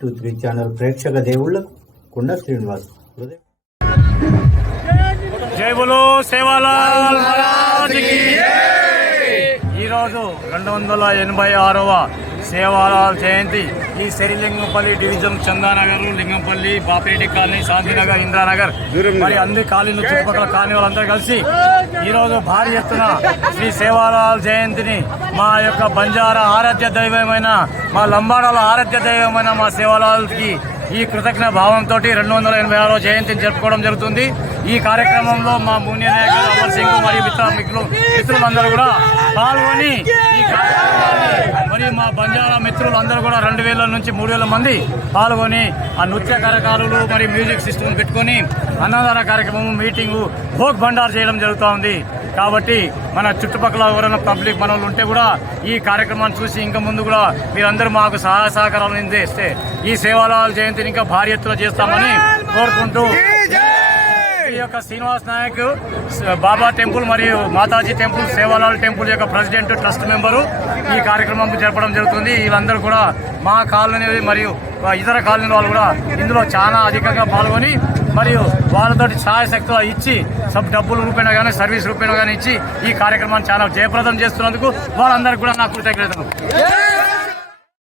Three channel ప్రేక్షక దేవుళ్ళకు కుండ శ్రీనివాస్ హృదయ. జై బోలో సేవాలాల్ రెండు వందల ఎనభై ఆరవ సేవాలాల్ జయంతి. ఈ శరిలింగంపల్లి డివిజన్ చందానగర్ లింగంపల్లి బాపిరెడ్డి కాలనీ శాంతినగర్ ఇంద్రానగర్. మరి అన్ని కాలనీలు చుట్టుపక్కల కాలనీ వాళ్ళందరూ కలిసి ఈ రోజు భారీ ఎత్తున శ్రీ సేవాలాల్ జయంతిని మా యొక్క బంజారా ఆరాధ్య దైవమైన మా లంబాడాల ఆరాధ్య దైవమైన మా సేవాలాల్కి ఈ కృతజ్ఞ భావంతో రెండు వందల ఎనభై ఆరో జయంతిని జరుపుకోవడం జరుగుతుంది. ఈ కార్యక్రమంలో మా మున్య నాయకులు అమర్ సింగ్ మరియు మిత్ర మిత్రులు మిత్రులందరూ కూడా పాల్గొని ఈ కార్యక్రమాన్ని మరియు మా బంజారా మిత్రులు అందరూ కూడా రెండు వేల నుంచి మూడు వేల మంది పాల్గొని ఆ నృత్య కళాకారులు మరియు మ్యూజిక్ సిస్టమ్ పెట్టుకొని అన్నదాన కార్యక్రమం మీటింగు భోగ్ భండార్ చేయడం జరుగుతూ ఉంది. కాబట్టి మన చుట్టుపక్కల ఎవరైనా పబ్లిక్ మన ఉంటే కూడా ఈ కార్యక్రమాన్ని చూసి ఇంకా ముందు కూడా మీరందరూ మాకు సహాయ సహకారాలు అందిస్తే ఈ సేవాలయాల జయంతిని ఇంకా భారీ ఎత్తున చేస్తామని కోరుకుంటూ ఈ యొక్క శ్రీనివాస్ నాయక్ బాబా టెంపుల్ మరియు మాతాజీ టెంపుల్ సేవాలాల్ టెంపుల్ యొక్క ప్రెసిడెంట్ ట్రస్ట్ మెంబరు ఈ కార్యక్రమం జరపడం జరుగుతుంది. వీళ్ళందరూ కూడా మా కాలనీ మరియు ఇతర కాలనీ వాళ్ళు కూడా ఇందులో చాలా అధికంగా పాల్గొని మరియు వాళ్ళతోటి సహాయ శక్తులు ఇచ్చి సబ్ డబ్బుల రూపేణ కానీ సర్వీస్ రూపేణ కానీ ఇచ్చి ఈ కార్యక్రమాన్ని చాలా జయప్రదం చేస్తున్నందుకు వాళ్ళందరికీ కూడా నా కృతజ్ఞతలు.